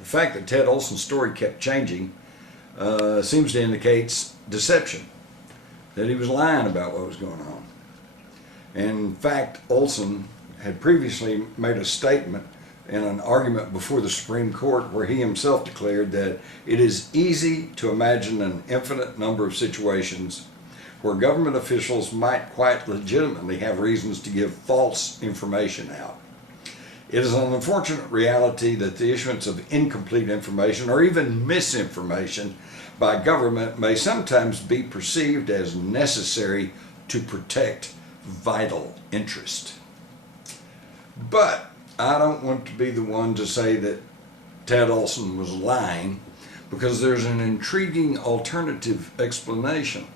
The fact that Ted Olson's story kept changing seems to indicate deception, that he was lying about what was going on. And in fact, Olson had previously made a statement in an argument before the Supreme Court where he himself declared that it is easy to imagine an infinite number of situations where government officials might quite legitimately have reasons to give false information out. It is an unfortunate reality that the issuance of incomplete information or even misinformation by government may sometimes be perceived as necessary to protect vital interest. But I don't want to be the one to say that Ted Olson was lying, because there's an intriguing alternative explanation.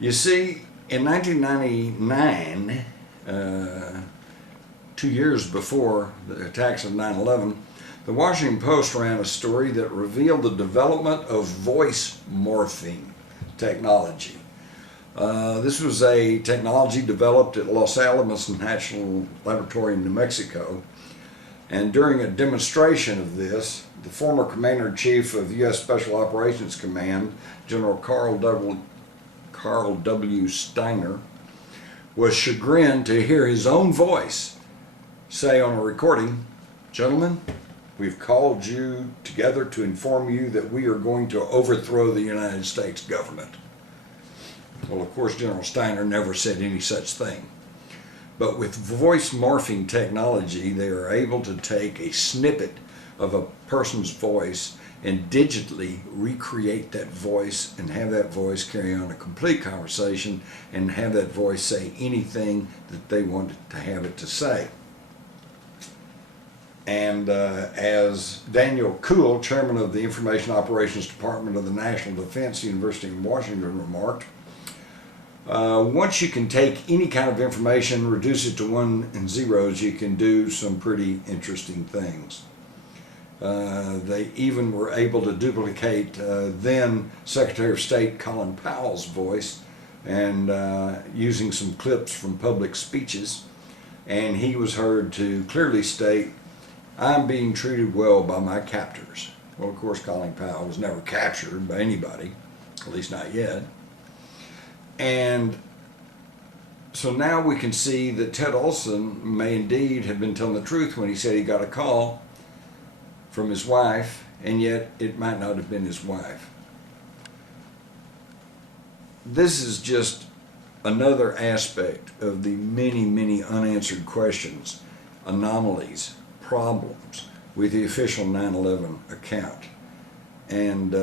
You see, in 1999, 2 years before the attacks of 9/11, the Washington Post ran a story that revealed the development of voice morphing technology. This was a technology developed at Los Alamos National Laboratory in New Mexico. And during a demonstration of this, the former Commander-in-Chief of U.S. Special Operations Command, General Carl W. Steiner, was chagrined to hear his own voice say on a recording, "Gentlemen, we've called you together to inform you that we are going to overthrow the United States government." Well, of course, General Steiner never said any such thing. But with voice morphing technology, they are able to take a snippet of a person's voice and digitally recreate that voice and have that voice carry on a complete conversation and have that voice say anything that they wanted to have it to say. And as Daniel Kuhl, chairman of the Information Operations Department of the National Defense University in Washington, remarked, once you can take any kind of information, reduce it to ones and zeros, you can do some pretty interesting things. They even were able to duplicate then Secretary of State Colin Powell's voice, and using some clips from public speeches, and he was heard to clearly state, "I'm being treated well by my captors." Well, of course, Colin Powell was never captured by anybody, at least not yet. And so now we can see that Ted Olson may indeed have been telling the truth when he said he got a call from his wife, and yet it might not have been his wife. This is just another aspect of the many, many unanswered questions, anomalies, problems with the official 9/11 account. And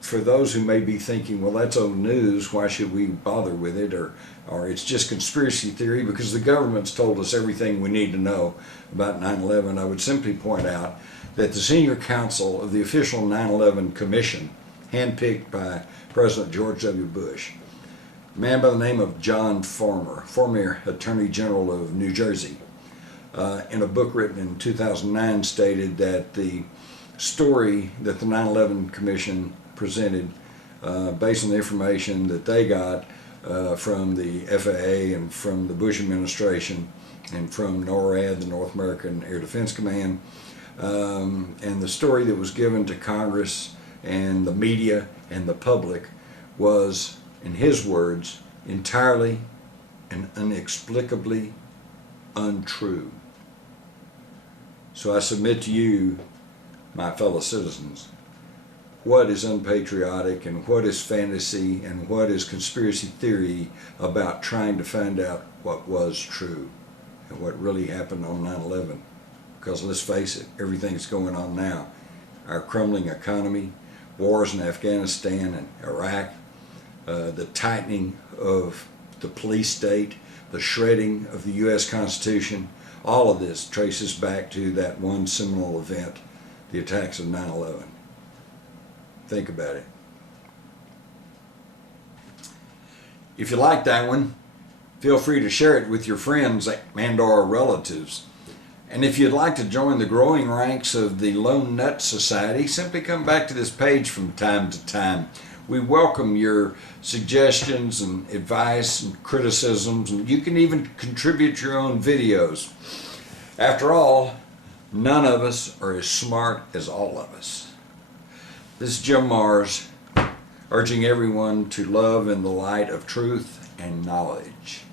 for those who may be thinking, well, that's old news, why should we bother with it, or it's just conspiracy theory because the government's told us everything we need to know about 9/11, I would simply point out that the senior counsel of the official 9/11 Commission, handpicked by President George W. Bush, a man by the name of John Farmer, former Attorney General of New Jersey, in a book written in 2009 stated that the story that the 9/11 Commission presented, based on the information that they got from the FAA and from the Bush administration and from NORAD, the North American Air Defense Command, and the story that was given to Congress and the media and the public was, in his words, entirely and inexplicably untrue. So I submit to you, my fellow citizens, what is unpatriotic and what is fantasy and what is conspiracy theory about trying to find out what was true and what really happened on 9/11. Because let's face it, everything that's going on now, our crumbling economy, wars in Afghanistan and Iraq, the tightening of the police state, the shredding of the U.S. Constitution, all of this traces back to that one seminal event, the attacks of 9/11. Think about it. If you like that one, feel free to share it with your friends and or relatives. And if you'd like to join the growing ranks of the Lone Nut Society, simply come back to this page from time to time. We welcome your suggestions and advice and criticisms, and you can even contribute your own videos. After all, None of us are as smart as all of us. This is Jim Mars, urging everyone to love in the light of truth and knowledge.